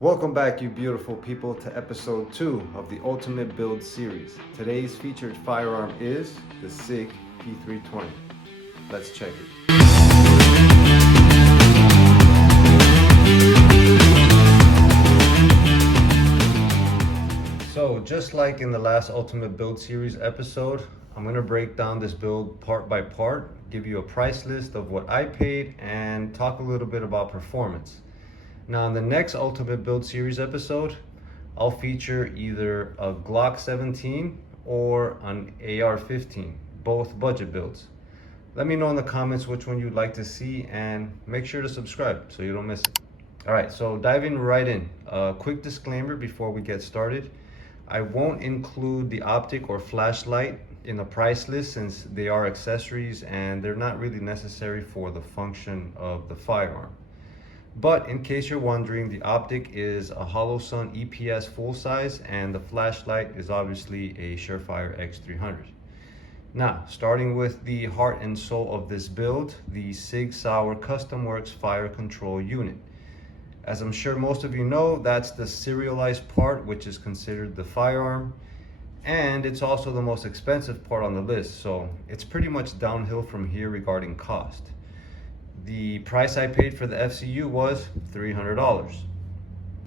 Welcome back, you beautiful people, to episode 2 of the Ultimate Build series. Today's featured firearm is the Sig P320. Let's check it. So just like in the last Ultimate Build series episode, I'm going to break down this build part by part, give you a price list of what I paid, and talk a little bit about performance. Now in the next Ultimate Build series episode, I'll feature either a Glock 17 or an AR-15, both budget builds. Let me know in the comments which one you'd like to see, and make sure to subscribe so you don't miss it. All right, so diving right in. A quick disclaimer before we get started. I won't include the optic or flashlight in the price list since they are accessories and they're not really necessary for the function of the firearm. But in case you're wondering, the optic is a Holosun EPS full size and the flashlight is obviously a Surefire X300. Now, starting with the heart and soul of this build, the Sig Sauer Custom Works Fire Control Unit. As I'm sure most of you know, that's the serialized part, which is considered the firearm, and it's also the most expensive part on the list, so it's pretty much downhill from here regarding cost. The price I paid for the FCU was $300.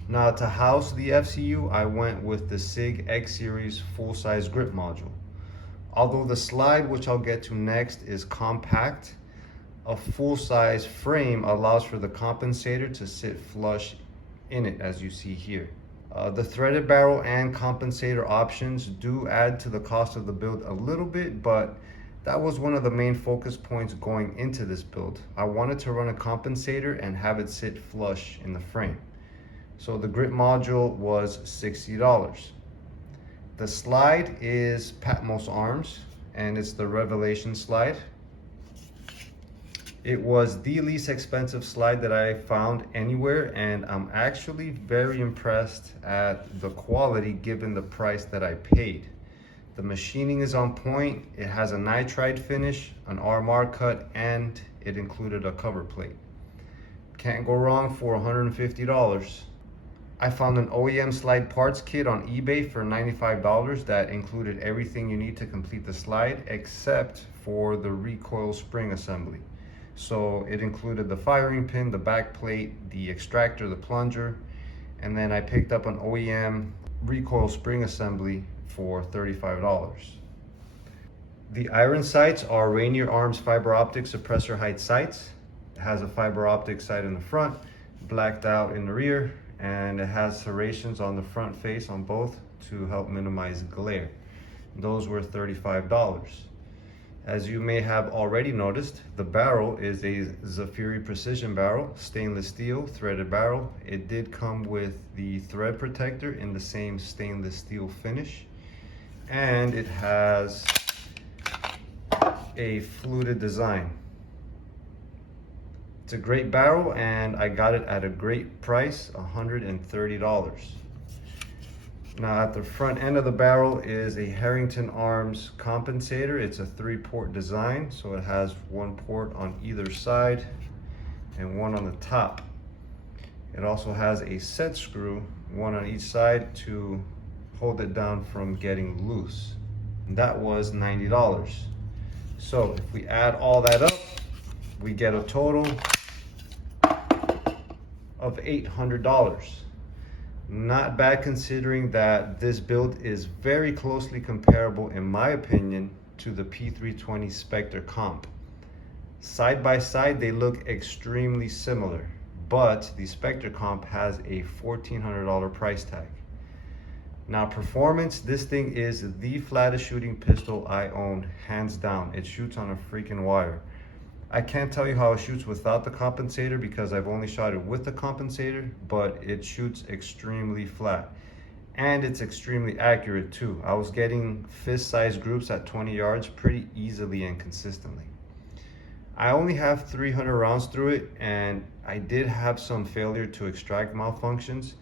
Now to house the FCU, I went with the Sig X Series full-size grip module. Although the slide, which I'll get to next, is compact, a full-size frame allows for the compensator to sit flush in it, as you see here. The threaded barrel and compensator options do add to the cost of the build a little bit, but that was one of the main focus points going into this build. I wanted to run a compensator and have it sit flush in the frame. So the grip module was $60. The slide is Patmos arms, and it's the Revelation slide. It was the least expensive slide that I found anywhere, and I'm actually very impressed at the quality given the price that I paid. The machining is on point, it has a nitride finish, an RMR cut, and it included a cover plate. Can't go wrong for $150. I found an OEM slide parts kit on eBay for $95 that included everything you need to complete the slide except for the recoil spring assembly. So it included the firing pin, the back plate, the extractor, the plunger, and then I picked up an OEM recoil spring assembly for $35. The iron sights are Rainier Arms fiber optic suppressor height sights. It has a fiber optic sight in the front, blacked out in the rear, and it has serrations on the front face on both to help minimize glare. Those were $35. As you may have already noticed, the barrel is a Zaffiri precision barrel, stainless steel, threaded barrel. It did come with the thread protector in the same stainless steel finish, and it has a fluted design. It's a great barrel and I got it at a great price, $130. Now at the front end of the barrel is a Herrington Arms compensator. It's a 3-port design, so it has 1 port on either side and 1 on the top. It also has a set screw, 1 on each side to hold it down from getting loose. And that was $90. So if we add all that up, we get a total of $800. Not bad considering that this build is very closely comparable, in my opinion, to the P320 Spectre comp. Side by side, they look extremely similar, but the Spectre comp has a $1,400 price tag. Now performance, this thing is the flattest shooting pistol I own, hands down. It shoots on a freaking wire. I can't tell you how it shoots without the compensator because I've only shot it with the compensator, but it shoots extremely flat. And it's extremely accurate too. I was getting fist-sized groups at 20 yards pretty easily and consistently. I only have 300 rounds through it, and I did have some failure to extract malfunctions.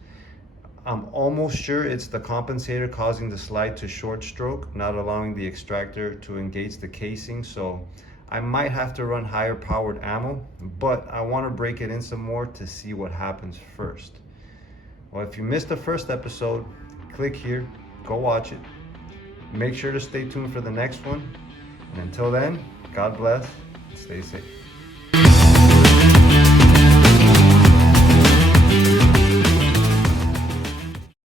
I'm almost sure it's the compensator causing the slide to short stroke, not allowing the extractor to engage the casing, so I might have to run higher powered ammo, but I want to break it in some more to see what happens first. Well, if you missed the first episode, click here, go watch it. Make sure to stay tuned for the next one. And until then, God bless, stay safe.